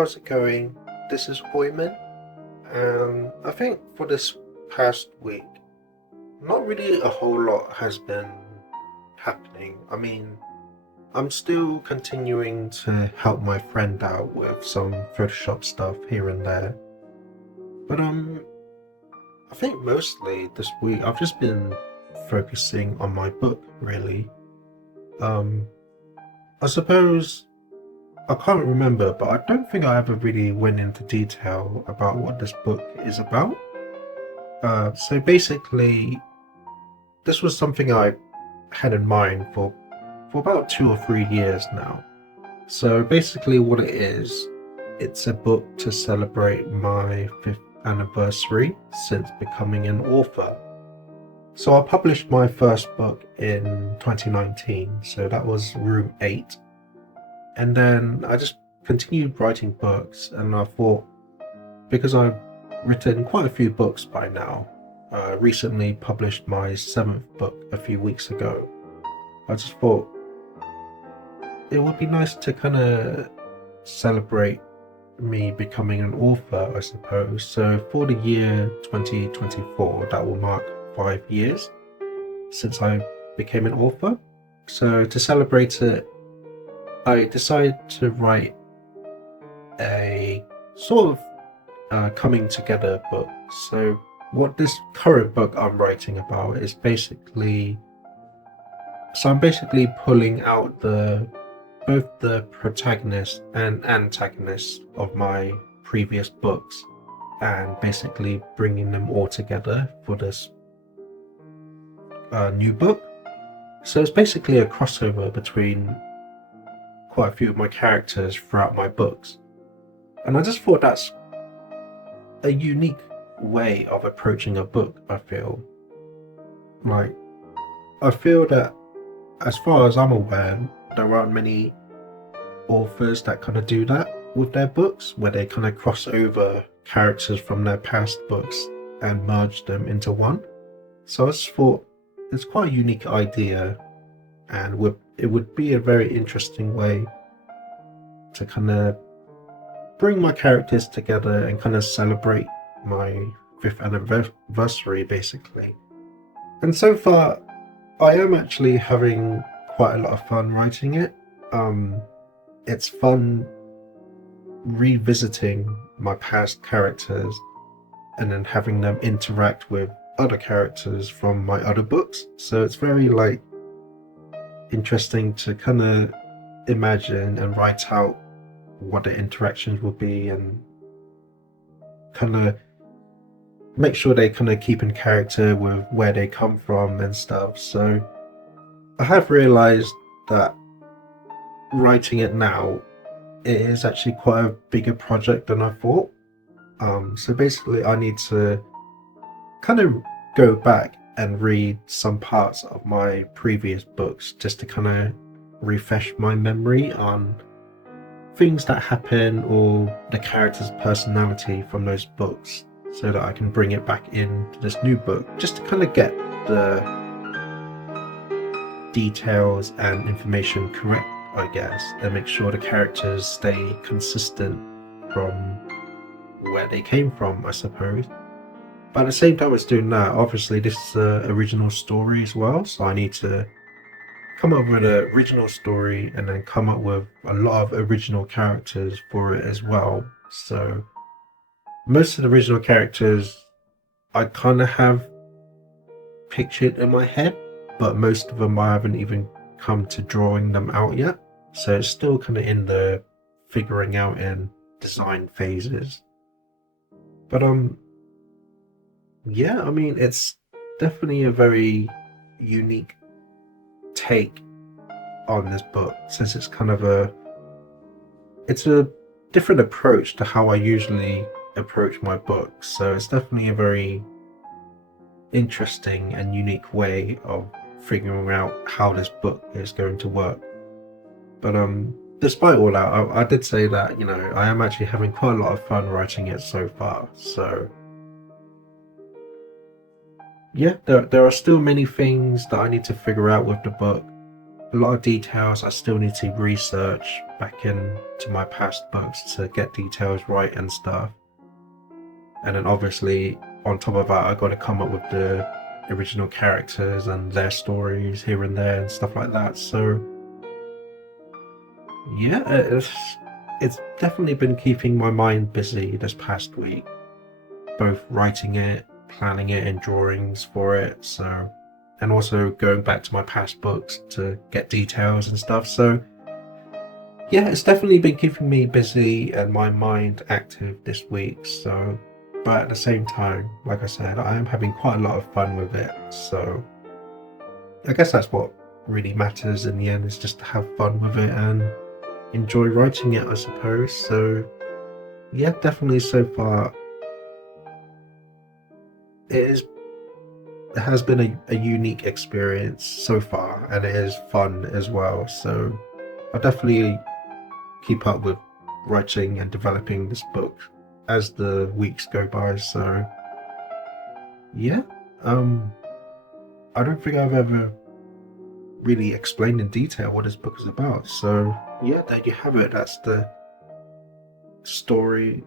how's it going? This is Hoiman, and I think for this past week, not really a whole lot has been happening. I mean, I'm still continuing to help my friend out with some Photoshop stuff here and there, but I think mostly this week I've just been focusing on my book, really. Um, I suppose I can't remember, but I don't think I ever really went into detail about what this book is about. So basically, this was something I had in mind for about 2 or 3 years now. So basically, what it is, it's a book to celebrate my fifth anniversary since becoming an author. So I published my first book in 2019, so that was Room 8. And then I just continued writing books, and I thought, because I've written quite a few books by now, recently published my seventh book a few weeks ago, I just thought it would be nice to kind of celebrate me becoming an author, I suppose. So for the year 2024, that will mark 5 years since I became an author. So to celebrate it, I decided to write a sort of coming together book. So what this current book I'm writing about is I'm basically pulling out both the protagonist and antagonist of my previous books and basically bringing them all together for this new book. So it's basically a crossover between quite a few of my characters throughout my books. And I just thought that's a unique way of approaching a book, I feel. Like, I feel that, as far as I'm aware, there aren't many authors that kind of do that with their books, where they kind of cross over characters from their past books and merge them into one. So I just thought it's quite a unique idea, and it would be a very interesting way to kind of bring my characters together and kind of celebrate my fifth anniversary, basically. And so far, I am actually having quite a lot of fun writing it. It's fun revisiting my past characters and then having them interact with other characters from my other books. So it's very interesting to kind of imagine and write out what the interactions will be and kind of make sure they kind of keep in character with where they come from and stuff. So I have realized that writing it now, it is actually quite a bigger project than I thought. So basically I need to kind of go back and read some parts of my previous books just to kind of refresh my memory on things that happen or the character's personality from those books, so that I can bring it back into this new book, just to kind of get the details and information correct, I guess, and make sure the characters stay consistent from where they came from, I suppose. But at the same time as doing that, obviously this is an original story as well, so I need to come up with an original story and then come up with a lot of original characters for it as well. So most of the original characters I kind of have pictured in my head, but most of them I haven't even come to drawing them out yet. So it's still kind of in the figuring out and design phases. But yeah, I mean, it's definitely a very unique take on this book, since it's it's a different approach to how I usually approach my books. So it's definitely a very interesting and unique way of figuring out how this book is going to work. But despite all that, I did say that, I am actually having quite a lot of fun writing it so far. So yeah, there are still many things that I need to figure out with the book, a lot of details I still need to research back into my past books to get details right and stuff. And then obviously on top of that, I got to come up with the original characters and their stories here and there and stuff like that. So yeah, it's definitely been keeping my mind busy this past week, both writing it, planning it, and drawings for it. So, and also going back to my past books to get details and stuff. So yeah, it's definitely been keeping me busy and my mind active this week. So, but at the same time, like I said, I am having quite a lot of fun with it. So I guess that's what really matters in the end, is just to have fun with it and enjoy writing it, I suppose. So yeah, definitely so far it has been a unique experience so far, and it is fun as well. So I'll definitely keep up with writing and developing this book as the weeks go by. So yeah, I don't think I've ever really explained in detail what this book is about. So yeah, there you have it. That's the story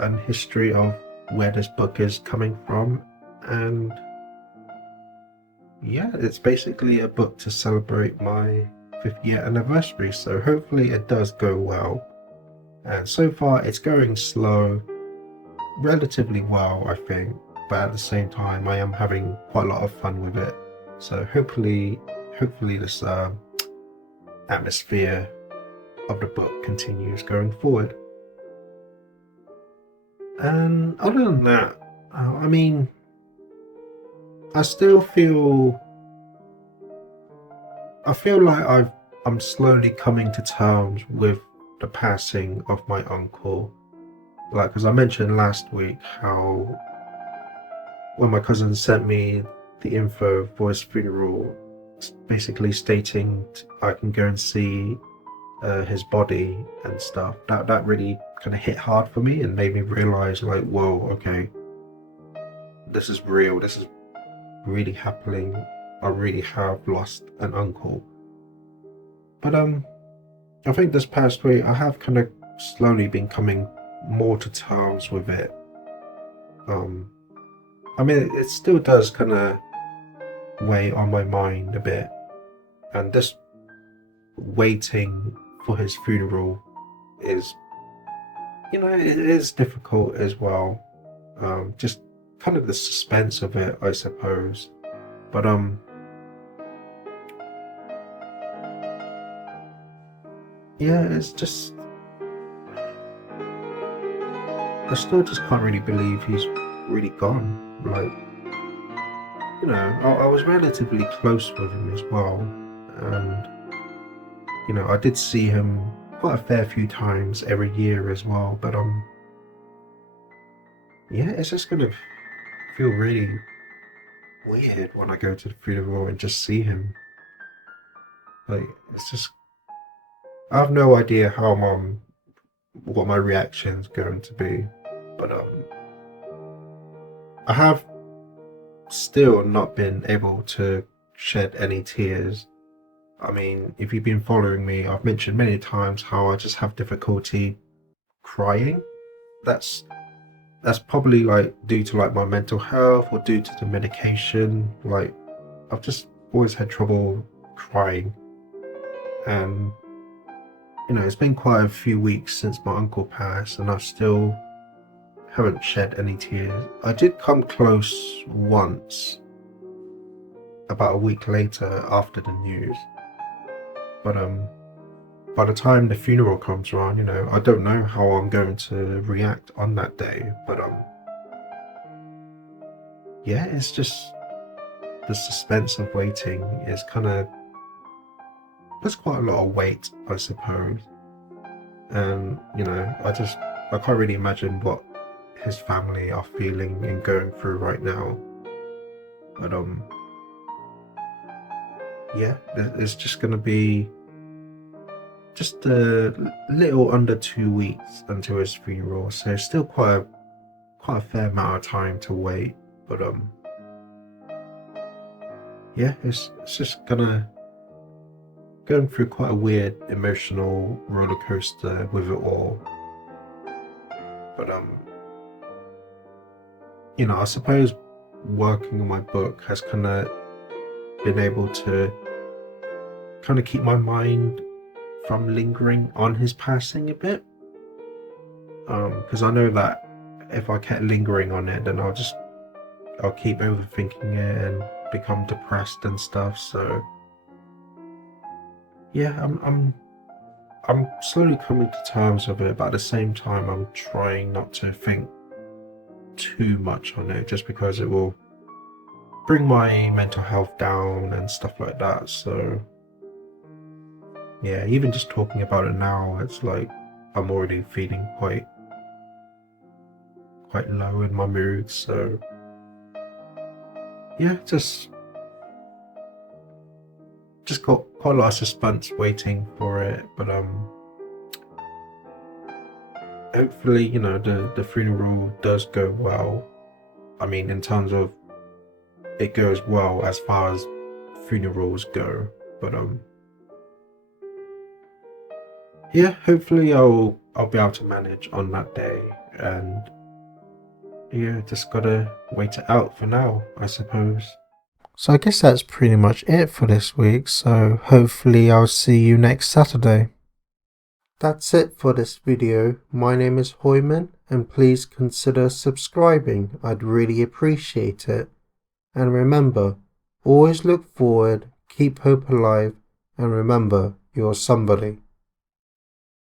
and history of where this book is coming from. And yeah, it's basically a book to celebrate my 5th year anniversary. So hopefully it does go well. And so far it's going slow, relatively well, I think. But at the same time, I am having quite a lot of fun with it. So hopefully this atmosphere of the book continues going forward. And other than that, I mean, I still feel like I'm slowly coming to terms with the passing of my uncle. Like, as I mentioned last week, how when my cousin sent me the info for his funeral, basically stating I can go and see his body and stuff, that really kind of hit hard for me and made me realize, like, whoa, okay, this is real, this is really happening. I really have lost an uncle. But I think this past week I have kind of slowly been coming more to terms with it. I mean, it still does kind of weigh on my mind a bit, and this waiting for his funeral is, it is difficult as well. Just kind of the suspense of it, I suppose. But yeah, it's just, I still just can't really believe he's really gone. Like, I was relatively close with him as well, and I did see him quite a fair few times every year as well. But yeah, it's just gonna feel really weird when I go to the funeral and just see him. Like, it's just, I have no idea what my reaction's going to be. But I have still not been able to shed any tears. I mean, if you've been following me, I've mentioned many times how I just have difficulty crying. That's probably like due to like my mental health or due to the medication. Like, I've just always had trouble crying. And it's been quite a few weeks since my uncle passed, and I still haven't shed any tears. I did come close once, about a week later after the news. But by the time the funeral comes around, I don't know how I'm going to react on that day. But yeah, it's just the suspense of waiting is kind of, there's quite a lot of weight, I suppose. And I can't really imagine what his family are feeling and going through right now. But yeah, it's just gonna be just a little under 2 weeks until his funeral, so it's still quite a fair amount of time to wait. But yeah, it's just gonna going through quite a weird emotional roller coaster with it all. But I suppose working on my book has kind of been able to kind of keep my mind from lingering on his passing a bit. Because I know that if I kept lingering on it, then I'll keep overthinking it and become depressed and stuff. So yeah, I'm slowly coming to terms with it, but at the same time, I'm trying not to think too much on it, just because it will bring my mental health down and stuff like that. So yeah, even just talking about it now, it's like I'm already feeling quite low in my mood. So yeah, just got quite a lot of suspense waiting for it. But hopefully, the funeral does go well. I mean, in terms of it goes well as far as funerals go. But yeah, hopefully I'll be able to manage on that day. And yeah, just gotta wait it out for now, I suppose. So I guess that's pretty much it for this week, so hopefully I'll see you next Saturday. That's it for this video. My name is Hoiman, and please consider subscribing. I'd really appreciate it. And remember, always look forward, keep hope alive, and remember, you're somebody.